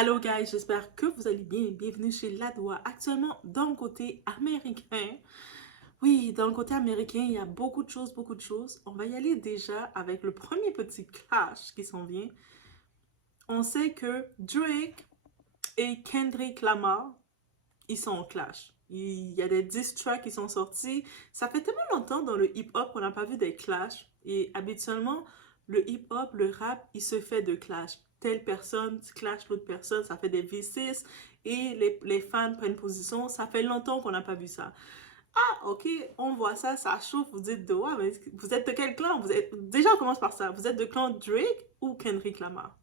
Allô guys, j'espère que vous allez bien. Bienvenue chez Ladoua. Actuellement, dans le côté américain, oui, dans le côté américain, il y a beaucoup de choses, beaucoup de choses. On va y aller déjà avec le premier petit clash qui s'en vient. On sait que Drake et Kendrick Lamar, ils sont en clash. Il y a des diss tracks qui sont sortis. Ça fait tellement longtemps dans le hip-hop qu'on n'a pas vu des clashs. Et habituellement, le hip-hop, le rap, il se fait de clash. Telle personne clash l'autre personne, ça fait des V6 et les fans prennent position. Ça fait longtemps qu'on n'a pas vu ça. Ah, ok, on voit ça, ça chauffe. Vous dites de ouais, mais vous êtes de quel clan? Déjà, on commence par ça. Vous êtes de clan Drake ou Kendrick Lamar?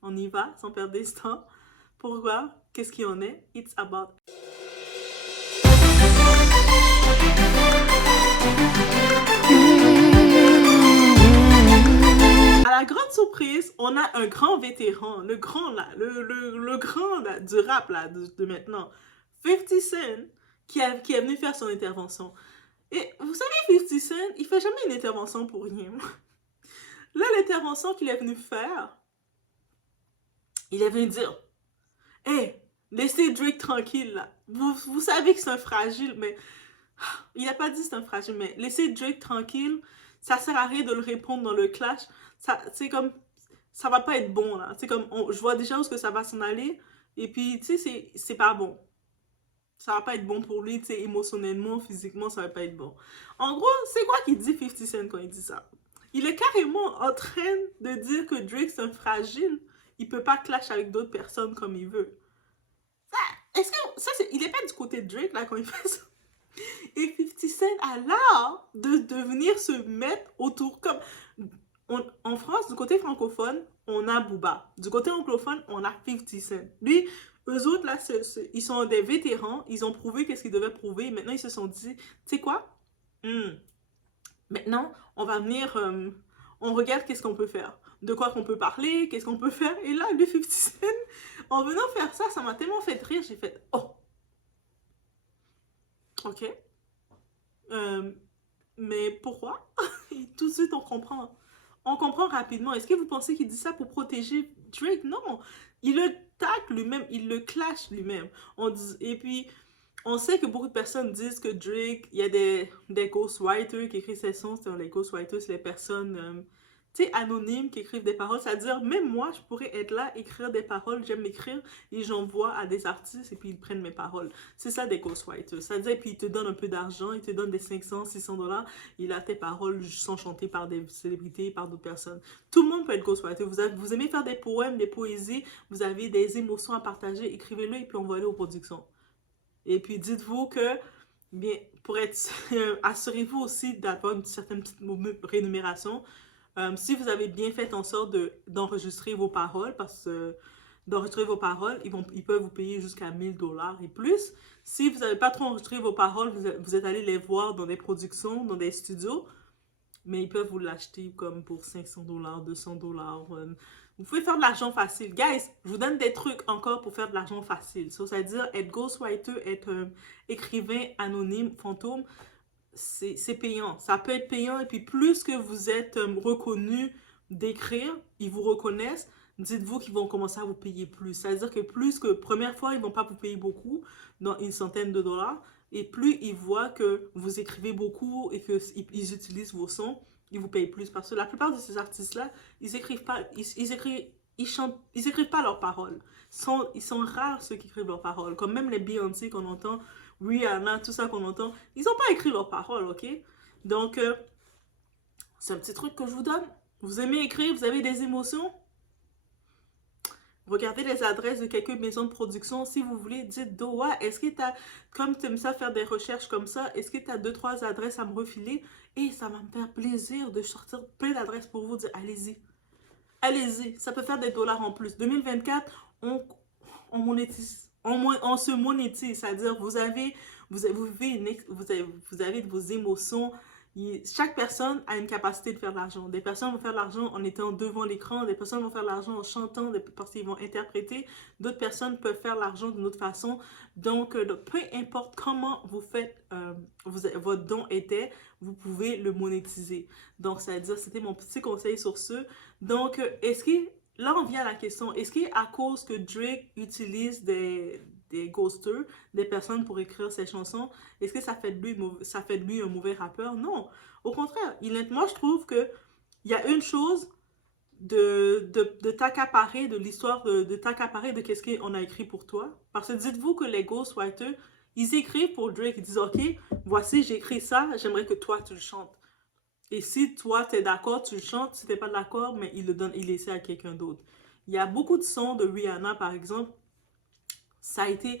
On y va sans perdre des temps. Pourquoi? Qu'est-ce qu'il y en est? It's about à la grande surprise, on a un grand vétéran, le grand là, le grand là, du rap là, de maintenant, 50 Cent, qui est venu faire son intervention. Et vous savez, 50 Cent, il fait jamais une intervention pour rien. Là, l'intervention qu'il est venu faire, il est venu dire, hey, laissez Drake tranquille là. Vous savez que c'est un fragile, mais il n'a pas dit c'est un fragile, mais laissez Drake tranquille, ça sert à rien de le répondre dans le clash. C'est comme, ça va pas être bon là. C'est comme, je vois déjà où est-ce que ça va s'en aller. Et puis, tu sais, c'est pas bon. Ça va pas être bon pour lui, tu sais, émotionnellement, physiquement, ça va pas être bon. En gros, c'est quoi qu'il dit 50 Cent quand il dit ça? Il est carrément en train de dire que Drake c'est un fragile. Il peut pas clash avec d'autres personnes comme il veut. Est-ce que ça, il est pas du côté de Drake là quand il fait ça? Et 50 Cent a l'art de venir se mettre autour. Comme en France, du côté francophone, on a Booba. Du côté anglophone, on a 50 Cent. Lui, eux autres, là, ils sont des vétérans. Ils ont prouvé qu'est-ce qu'ils devaient prouver. Maintenant, ils se sont dit, tu sais quoi? Hmm, Maintenant, on va venir, on regarde qu'est-ce qu'on peut faire. De quoi qu'on peut parler, qu'est-ce qu'on peut faire. Et là, lui, 50 Cent, en venant faire ça, ça m'a tellement fait rire. J'ai fait, oh, ok. Euh, mais pourquoi? Tout de suite, on comprend. On comprend rapidement. Est-ce que vous pensez qu'il dit ça pour protéger Drake? Non. Il le tacle lui-même, il le clash lui-même. Et puis, on sait que beaucoup de personnes disent que Drake, il y a des ghostwriters qui écrivent ses sons. Les ghostwriters, c'est les personnes, tu sais, anonymes qui écrivent des paroles. C'est-à-dire, même moi, je pourrais être là, écrire des paroles, j'aime écrire, et j'envoie à des artistes, et puis ils prennent mes paroles. C'est ça des ghostwriters. C'est-à-dire, et puis ils te donnent un peu d'argent, ils te donnent des 500, 600 dollars, il a tes paroles sont chantées par des célébrités, par d'autres personnes. Tout le monde peut être ghostwriter. Vous aimez faire des poèmes, des poésies, vous avez des émotions à partager, écrivez-le et puis envoyez-le aux productions. Et puis dites-vous que, bien, pour être, assurez-vous aussi d'avoir une certaine petite rémunération. Si vous avez bien fait en sorte d'enregistrer vos paroles, parce que d'enregistrer vos paroles, ils peuvent vous payer jusqu'à 1000 dollars et plus. Si vous n'avez pas trop enregistré vos paroles, vous êtes allé les voir dans des productions, dans des studios, mais ils peuvent vous l'acheter comme pour 500 dollars, 200 dollars. Vous pouvez faire de l'argent facile. Guys, je vous donne des trucs encore pour faire de l'argent facile. C'est-à-dire être ghostwriter, être écrivain anonyme, fantôme, c'est payant. Ça peut être payant et puis plus que vous êtes reconnu d'écrire, ils vous reconnaissent, dites-vous qu'ils vont commencer à vous payer plus. C'est-à-dire que plus que première fois, ils vont pas vous payer beaucoup, dans une centaine de dollars, et plus ils voient que vous écrivez beaucoup et qu'ils utilisent vos sons, ils vous payent plus. Parce que la plupart de ces artistes-là, ils écrivent pas, ils chantent, ils écrivent pas leurs paroles. Ils sont rares ceux qui écrivent leurs paroles. Comme même les Beyoncé qu'on entend, Rihanna, tout ça qu'on entend, ils n'ont pas écrit leurs paroles, ok? Donc, c'est un petit truc que je vous donne. Vous aimez écrire, vous avez des émotions? Regardez les adresses de quelques maisons de production. Si vous voulez, dites Doha, est-ce que tu as, comme tu aimes ça faire des recherches comme ça, est-ce que tu as 2-3 adresses à me refiler? Et ça va me faire plaisir de sortir plein d'adresses pour vous dire allez-y. Allez-y, ça peut faire des dollars en plus. 2024, on monétise. On se monétise, c'est-à-dire vous avez vos émotions. Chaque personne a une capacité de faire de l'argent. Des personnes vont faire de l'argent en étant devant l'écran, des personnes vont faire de l'argent en chantant, parce qu'ils vont interpréter. D'autres personnes peuvent faire de l'argent d'une autre façon. Donc, peu importe comment vous faites, votre don était, vous pouvez le monétiser. Donc, c'est-à-dire, c'était mon petit conseil sur ce. Donc, est-ce que là, on vient à la question, est-ce qu'à cause que Drake utilise des ghosters, des personnes pour écrire ses chansons, est-ce que ça fait de lui un mauvais rappeur? Non. Au contraire, moi, je trouve que il y a une chose de t'accaparer de l'histoire, de t'accaparer de qu'est-ce qu'on a écrit pour toi. Parce que dites-vous que les ghostwriters, ils écrivent pour Drake, ils disent, OK, voici, j'ai écrit ça, j'aimerais que toi, tu le chantes. Et si toi, tu es d'accord, tu le chantes. Si tu n'es pas d'accord, mais il laisse à quelqu'un d'autre. Il y a beaucoup de sons de Rihanna, par exemple. Ça a été,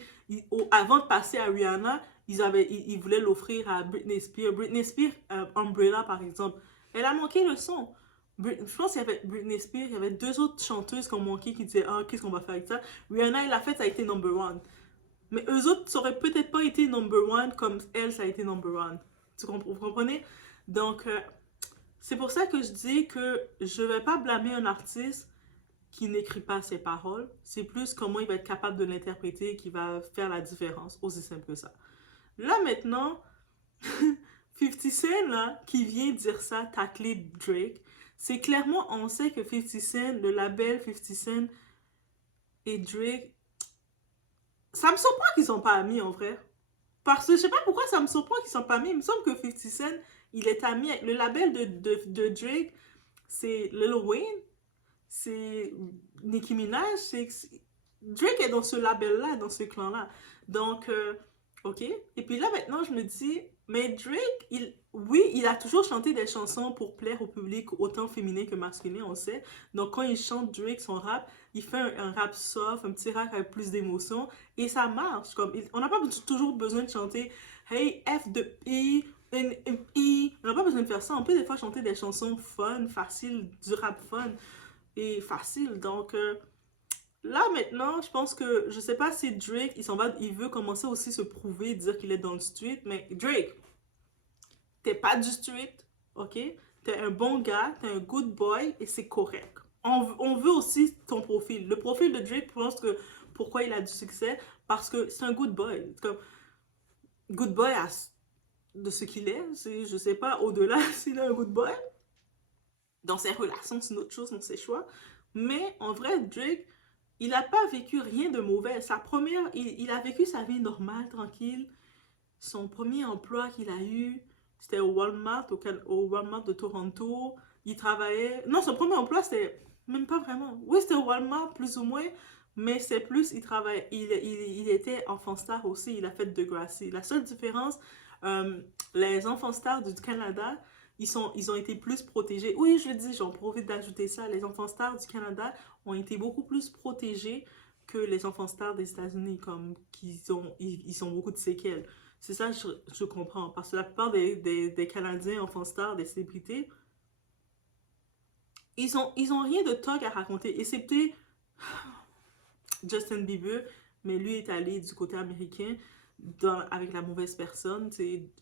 avant de passer à Rihanna, ils voulaient l'offrir à Britney Spears. Britney Spears, Umbrella, par exemple. Elle a manqué le son. Je pense qu'il y avait Britney Spears, il y avait deux autres chanteuses qui ont manqué qui disaient, ah, qu'est-ce qu'on va faire avec ça? Rihanna, elle l'a fait, ça a été number one. Mais eux autres, ça aurait peut-être pas été number one comme elle, ça a été number one. Vous comprenez? Donc, c'est pour ça que je dis que je vais pas blâmer un artiste qui n'écrit pas ses paroles. C'est plus comment il va être capable de l'interpréter qui va faire la différence. Aussi simple que ça. Là maintenant, 50 Cent là, qui vient dire ça, tacler Drake, c'est clairement, on sait que 50 Cent, le label 50 Cent et Drake, ça me surprend qu'ils sont pas amis en vrai. Parce que je sais pas pourquoi ça me surprend qu'ils sont pas amis. Il me semble que 50 Cent, il est ami avec le label de Drake, c'est Lil Wayne, c'est Nicki Minaj, Drake est dans ce label-là, dans ce clan-là. Donc, ok. Et puis là, maintenant, je me dis, mais Drake, oui, il a toujours chanté des chansons pour plaire au public, autant féminin que masculin, on sait. Donc, quand il chante Drake, son rap, il fait un rap soft, un petit rap avec plus d'émotion, et ça marche. On n'a pas toujours besoin de chanter Hey, F de I, N, M, I. On n'a pas besoin de faire ça. On peut des fois chanter des chansons fun, faciles, du rap fun et facile. Donc, là maintenant, je pense que je sais pas si Drake, il veut commencer aussi se prouver, dire qu'il est dans le street, mais Drake, t'es pas du street, ok? T'es un bon gars, t'es un good boy et c'est correct. On veut aussi ton profil. Le profil de Drake, je pense que pourquoi il a du succès, parce que c'est un good boy. Comme, good boy de ce qu'il est, je sais pas au-delà s'il est un good boy. Dans ses relations, c'est une autre chose, dans ses choix. Mais en vrai, Drake, il n'a pas vécu rien de mauvais. Il a vécu sa vie normale, tranquille. Son premier emploi qu'il a eu, c'était au Walmart, au Walmart de Toronto. Il travaillait. Non, son premier emploi, c'était même pas vraiment. Oui, c'était au Walmart, plus ou moins. Mais c'est plus, il travaillait. Il était enfant star aussi. Il a fait Degrassi. La seule différence, les enfants stars du Canada, ils ont été plus protégés. Oui, je le dis, j'en profite d'ajouter ça. Les enfants stars du Canada ont été beaucoup plus protégés que les enfants stars des États-Unis, comme ils ont beaucoup de séquelles. C'est ça, je comprends. Parce que la plupart des Canadiens, enfants stars, des célébrités, ils ont rien de toc à raconter, excepté Justin Bieber, mais lui est allé du côté américain avec la mauvaise personne,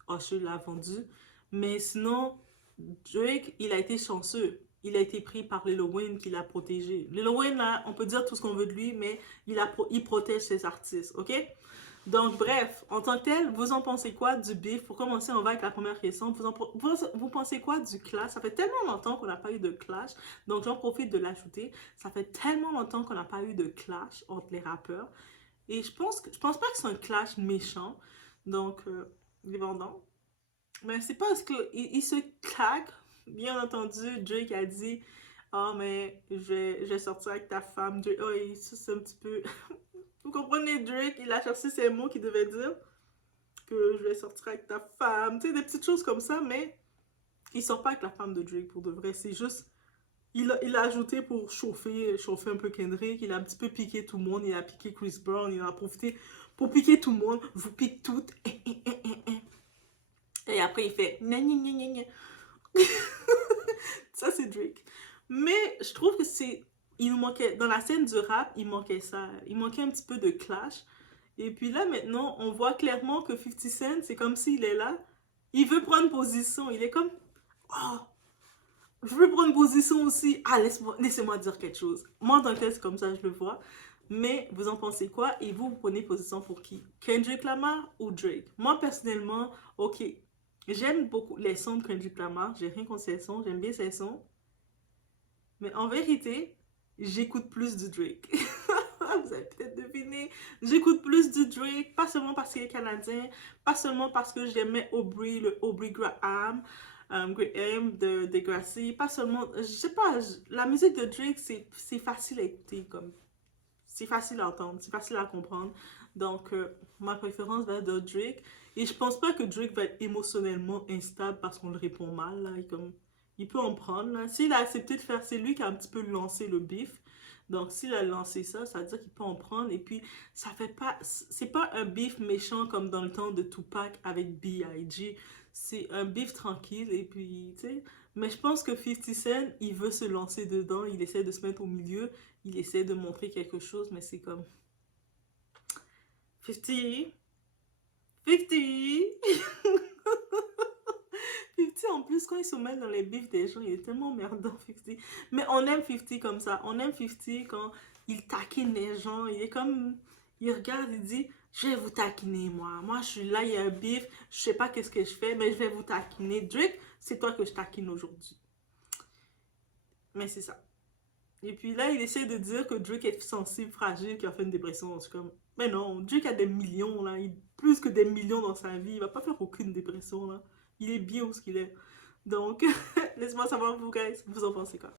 Usher l'a vendu. Mais sinon, Drake, il a été chanceux. Il a été pris par Lil Wayne qui l'a protégé. Lil Wayne, là, on peut dire tout ce qu'on veut de lui, mais il protège ses artistes, ok? Donc, bref, en tant que tel, vous en pensez quoi du beef? Pour commencer, on va avec la première question. Vous pensez quoi du clash? Ça fait tellement longtemps qu'on n'a pas eu de clash, donc j'en profite de l'ajouter. Ça fait tellement longtemps qu'on n'a pas eu de clash entre les rappeurs. Et je pense pas que c'est un clash méchant. Donc, dépendant. Mais c'est pas ce que. Il se claque. Bien entendu, Drake a dit, ah, mais je vais sortir avec ta femme. Drake, oh, ça c'est un petit peu. Vous comprenez, Drake, il a cherché ces mots qu'il devait dire. Que je vais sortir avec ta femme. Tu sais, des petites choses comme ça, mais il sort pas avec la femme de Drake pour de vrai. C'est juste. Il a ajouté pour chauffer un peu Kendrick. Il a un petit peu piqué tout le monde. Il a piqué Chris Brown. Il en a profité pour piquer tout le monde. Je vous pique toutes. Et après, il fait. Gna, gna, gna, gna, gna. Ça, c'est Drake. Mais je trouve que c'est. Il nous manquait. Dans la scène du rap, il manquait ça. Il manquait un petit peu de clash. Et puis là, maintenant, on voit clairement que 50 Cent, c'est comme s'il est là. Il veut prendre position. Il est comme. Oh, je veux prendre position aussi. Ah, laissez-moi dire quelque chose. Moi, dans le test, comme ça, je le vois. Mais vous en pensez quoi? Et vous prenez position pour qui? Kendrick Lamar ou Drake? Moi, personnellement, ok. J'aime beaucoup les sons de Kendrick Lamar. J'ai rien contre ses sons. J'aime bien ses sons. Mais en vérité, j'écoute plus du Drake. Vous avez peut-être deviné, j'écoute plus du Drake, pas seulement parce qu'il est canadien, pas seulement parce que j'aimais Aubrey, le Aubrey Graham, Graham de Degrassi, pas seulement, je sais pas, la musique de Drake, c'est facile à écouter, comme, c'est facile à entendre, c'est facile à comprendre. Donc, ma préférence va être de Drake. Et je pense pas que Drake va être émotionnellement instable parce qu'on le répond mal, là, et comme, il peut en prendre, là. S'il a accepté de faire, c'est lui qui a un petit peu lancé le beef. Donc, s'il a lancé ça, ça veut dire qu'il peut en prendre. Et puis, ça fait pas, c'est pas un beef méchant comme dans le temps de Tupac avec B.I.G. C'est un beef tranquille. Et puis, tu sais, mais je pense que 50 Cent, il veut se lancer dedans. Il essaie de se mettre au milieu. Il essaie de montrer quelque chose, mais c'est comme 50, 50. 50 en plus, quand il se met dans les bifs des gens, il est tellement merdant, 50. Mais on aime 50 comme ça. On aime 50 quand il taquine les gens. Il est comme. Il regarde, il dit je vais vous taquiner, moi. Moi, je suis là, il y a un bif. Je sais pas qu'est-ce que je fais, mais je vais vous taquiner. Drake, c'est toi que je taquine aujourd'hui. Mais c'est ça. Et puis là, il essaie de dire que Drake est sensible, fragile, qu'il a fait une dépression. C'est comme, mais non, Drake a des millions, là. Plus que des millions dans sa vie. Il va pas faire aucune dépression, là. Il est bien où ce qu'il est. Donc, laisse-moi savoir, vous, guys, vous en pensez quoi?